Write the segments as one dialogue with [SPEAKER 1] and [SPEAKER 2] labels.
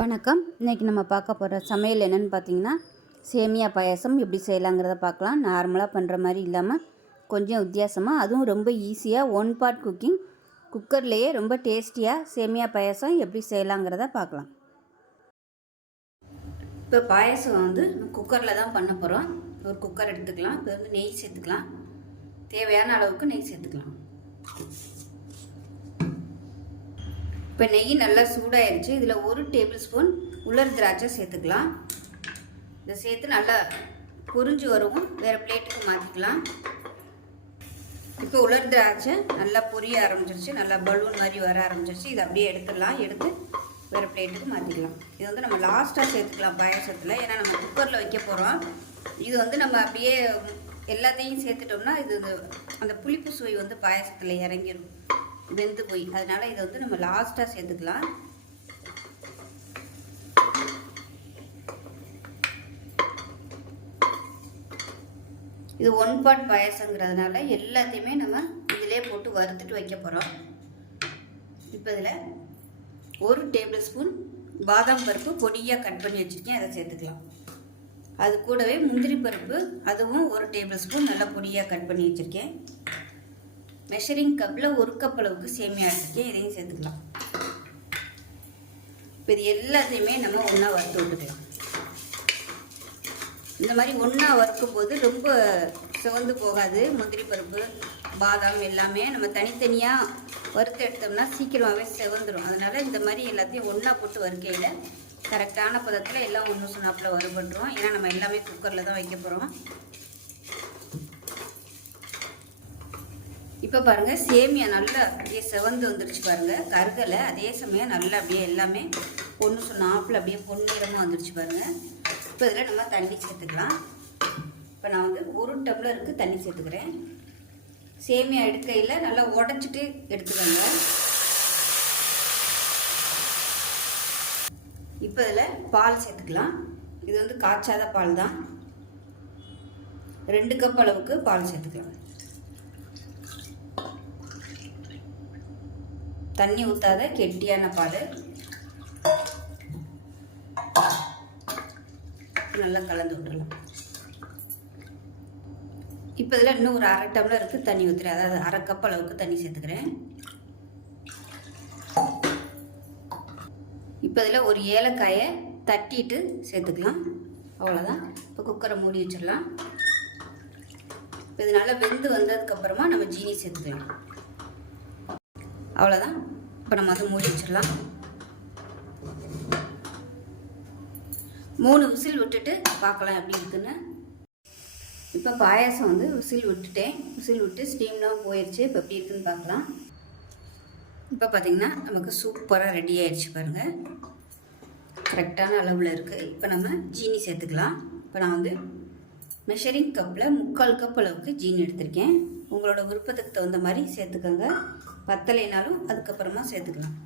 [SPEAKER 1] வணக்கம். இன்றைக்கி நம்ம பார்க்க போகிற சமையல் என்னென்னு பார்த்தீங்கன்னா சேமியா பாயாசம் எப்படி செய்யலாங்கிறத பார்க்கலாம். நார்மலாக பண்ணுற மாதிரி இல்லாமல் கொஞ்சம் வித்தியாசமாக அதுவும் ரொம்ப ஈஸியாக ஒன் பார்ட் குக்கிங் குக்கர்லேயே ரொம்ப டேஸ்டியாக சேமியா பாயாசம் எப்படி செய்யலாங்கிறத பார்க்கலாம். இப்போ பாயாசம் வந்து குக்கரில் தான் பண்ண போகிறோம் ஒரு குக்கர் எடுத்துக்கலாம் இப்போ வந்து நெய் சேர்த்துக்கலாம். தேவையான அளவுக்கு நெய் சேர்த்துக்கலாம். இப்போ நெய் நல்லா சூடாயிருச்சு. இதில் ஒரு டேபிள் ஸ்பூன் உலர் திராட்சை சேர்த்துக்கலாம். இதை சேர்த்து நல்லா பொறிஞ்சு வரும் வேறு பிளேட்டுக்கு மாற்றிக்கலாம் இப்போ உலர் திராட்சை நல்லா பொரிய ஆரம்பிச்சிருச்சு. நல்லா பலூன் மாதிரி வர ஆரம்பிச்சிருச்சு. இதை அப்படியே எடுத்துடலாம். எடுத்து வேறு பிளேட்டுக்கு மாற்றிக்கலாம் இது வந்து நம்ம லாஸ்ட்டாக சேர்த்துக்கலாம் பாயாசத்தில். ஏன்னா நம்ம குக்கரில் வைக்க போகிறோம் இது வந்து நம்ம அப்படியே எல்லாத்தையும் சேர்த்துட்டோம்னா இது அந்த புளிப்பு சுவை வந்து பாயாசத்தில் இறங்கிடும் வெந்து போய் அதனால் இதை வந்து நம்ம லாஸ்ட்டாக சேர்த்துக்கலாம். இது ஒன் பாட் பாயசங்கிறதுனால எல்லாத்தையுமே நம்ம இதிலே போட்டு வறுத்துட்டு வைக்க போகிறோம் இப்போ இதில் ஒரு டேபிள் ஸ்பூன் பாதாம் பருப்பு பொடியாக கட் பண்ணி வச்சுருக்கேன் அதை சேர்த்துக்கலாம். அது கூடவே முந்திரி பருப்பு அதுவும் ஒரு டேபிள் ஸ்பூன் நல்லா பொடியாக கட் பண்ணி வச்சுருக்கேன். மெஷரிங் கப்பில் ஒரு கப் அளவுக்கு சேமியா எடுத்துக்கேன் இதையும் சேர்த்துக்கலாம். இப்போ இது எல்லாத்தையுமே நம்ம ஒன்றா வறுத்து விட்டுக்கலாம் இந்த மாதிரி ஒன்றா வறுக்கும் போது ரொம்ப சிவந்து போகாது. முந்திரி பருப்பு பாதாம் எல்லாமே நம்ம தனித்தனியாக வறுத்து எடுத்தோம்னா சீக்கிரமாகவே செவந்துடும் அதனால் இந்த மாதிரி எல்லாத்தையும் ஒன்றா போட்டு வறுக்கையில் கரெக்டான பதத்தில் எல்லாம் ஒன்று சொன்னாப்பில் வறுபட்டுரும். ஏன்னா நம்ம எல்லாமே குக்கரில் தான் வைக்க போகிறோம் இப்போ பாருங்கள் சேமியா நல்லா அப்படியே செவந்து வந்துருச்சு பாருங்கள் கருகலை அதே சமயம் நல்லா அப்படியே எல்லாமே பொண்ணு சொன்ன ஆப்பில் அப்படியே பொன்னிறமாக வந்துருச்சு பாருங்கள் இப்போ இதில் நம்ம தண்ணி சேர்த்துக்கலாம். இப்போ நான் வந்து ஒரு டம்ளருக்கு தண்ணி சேர்த்துக்கிறேன். சேமியா எடுக்கையில் நல்லா உடச்சிட்டு எடுத்துக்கோங்க. இப்போ இதில் பால் சேர்த்துக்கலாம். இது வந்து காய்ச்சாத பால் தான் ரெண்டு கப் அளவுக்கு பால் சேர்த்துக்கலாம். தண்ணி ஊற்றாத கெட்டியான பால் நல்லா கலந்து விட்டுடலாம் இப்போ இதில் இன்னும் ஒரு அரை டம்ளருக்கு தண்ணி ஊற்றுறேன் அதாவது அரை கப் அளவுக்கு தண்ணி சேர்த்துக்கிறேன். இப்போ இதில் ஒரு ஏலக்காயை தட்டிட்டு சேர்த்துக்கலாம். அவ்வளோதான் இப்போ குக்கரை மூடி வச்சிடலாம். இப்போ இது நல்லா வெந்து வந்ததுக்கப்புறமா நம்ம ஜீனி சேர்த்துக்கலாம். அவ்வளோதான் இப்போ நம்ம அதை மூடி வச்சிடலாம். மூணு விசில் விட்டுட்டு பார்க்கலாம் எப்படி இருக்குன்னு. இப்போ பாயாசம் வந்து விசில் விட்டுட்டேன். விசில் விட்டு ஸ்டீம்லாம் போயிடுச்சு இப்போ எப்படி இருக்குன்னு பார்க்கலாம். இப்போ பார்த்திங்கன்னா நமக்கு சூப்பராக ரெடி ஆயிடுச்சு பாருங்கள் கரெக்டான அளவில் இருக்குது இப்போ நம்ம ஜீனி சேர்த்துக்கலாம். இப்போ நான் வந்து மெஷரிங் கப்பில் முக்கால் கப் அளவுக்கு ஜீனி எடுத்திருக்கேன். உங்களோட விருப்பத்துக்கு தகுந்த மாதிரி சேர்த்துக்கோங்க. பத்தலைனாலும் அதுக்கப்புறமா சேர்த்துக்கலாம்.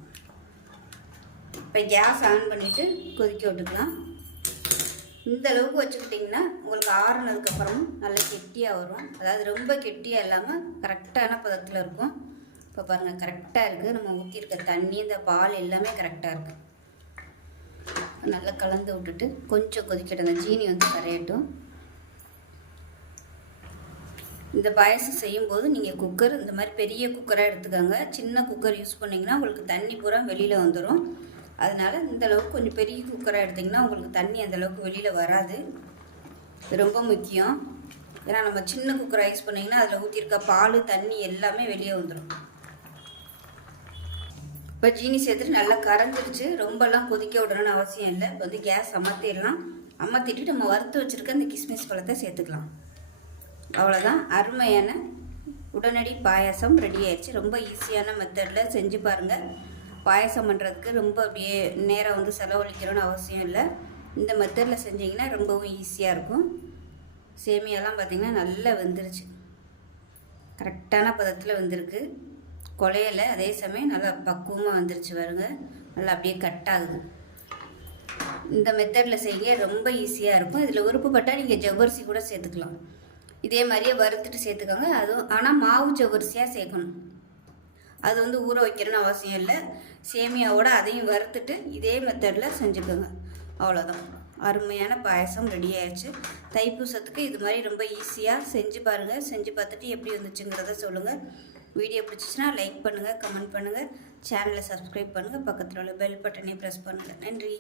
[SPEAKER 1] இப்போ கேஸ் ஆன் பண்ணிவிட்டு கொதிக்க விட்டுக்கலாம். இந்த அளவுக்கு வச்சுக்கிட்டிங்கன்னா உங்களுக்கு ஆறுனதுக்கப்புறமும் நல்லா கெட்டியாக வரும். அதாவது ரொம்ப கெட்டியாக இல்லாமல் கரெக்டான பதத்தில் இருக்கும். இப்போ பாருங்கள் கரெக்டாக இருக்குது நம்ம ஊற்றிருக்க தண்ணி இந்த பால் எல்லாமே கரெக்டாக இருக்குது நல்லா கலந்து விட்டுட்டு கொஞ்சம் கொதிக்கட்டும். அந்த சீனி வந்து கரையட்டும். இந்த பாயசம் செய்யும்போது நீங்கள் குக்கர் இந்த மாதிரி பெரிய குக்கராக எடுத்துக்கோங்க. சின்ன குக்கர் யூஸ் பண்ணிங்கன்னா உங்களுக்கு தண்ணி பூரா வெளியில் வந்துடும் அதனால் இந்தளவுக்கு கொஞ்சம் பெரிய குக்கராக எடுத்திங்கன்னா உங்களுக்கு தண்ணி அந்தளவுக்கு வெளியில் வராது. இது ரொம்ப முக்கியம். ஏன்னா நம்ம சின்ன குக்கரை யூஸ் பண்ணிங்கன்னா அதில் ஊற்றிருக்க பால் தண்ணி எல்லாமே வெளியே வந்துடும் இப்போ ஜீனி சேர்த்துட்டு நல்லா கரைஞ்சிருச்சு. ரொம்பலாம் கொதிக்க விடணும்னு அவசியம் இல்லை. இப்போ வந்து கேஸ் அமர்த்திடலாம். அமர்த்திட்டு நம்ம வறுத்து வச்சுருக்க அந்த கிஸ்மிஸ் பழத்தை சேர்த்துக்கலாம். அவ்வளோதான் அருமையான உடனடி பாயாசம் ரெடி ஆயிடுச்சு. ரொம்ப ஈஸியான மெத்தடில் செஞ்சு பாருங்கள் பாயாசம் பண்ணுறதுக்கு ரொம்ப அப்படியே நேரம் வந்து செலவழிக்கிறோன்னு அவசியம் இல்லை. இந்த மெத்தடில் செஞ்சிங்கன்னா ரொம்பவும் ஈஸியாக இருக்கும். சேமியாலாம் பார்த்திங்கன்னா நல்லா வெந்துருச்சு. கரெக்டான பதத்தில் வந்திருக்கு. குலையலை அதே சமயம் நல்லா பக்குவமாக வந்துருச்சு வருங்க நல்லா அப்படியே கட் ஆகுது. இந்த மெத்தடில் செய்ய ரொம்ப ஈஸியாக இருக்கும். இதில் விருப்பப்பட்டால் நீங்கள் ஜவ்வரிசி கூட சேர்த்துக்கலாம். இதே மாதிரியே வறுத்துட்டு சேர்த்துக்கோங்க. அதுவும் ஆனால் மாவு ஜவரிசியாக சேர்க்கணும். அது வந்து ஊற வைக்கணும்னு அவசியம் இல்லை. சேமியாவோட அதையும் வறுத்துட்டு இதே மெத்தடில் செஞ்சுக்கோங்க. அவ்வளோதான் அருமையான பாயசம் ரெடி ஆயிடுச்சு. தைப்பூசத்துக்கு இது மாதிரி ரொம்ப ஈஸியாக செஞ்சு பாருங்கள் செஞ்சு பார்த்துட்டு எப்படி வந்துச்சுங்கிறத சொல்லுங்கள் வீடியோ பிடிச்சிச்சின்னா லைக் பண்ணுங்கள் கமெண்ட் பண்ணுங்கள் சேனலை சப்ஸ்கிரைப் பண்ணுங்கள் பக்கத்தில் உள்ள பெல் பட்டனையும் ப்ரெஸ் பண்ணுங்கள் நன்றி.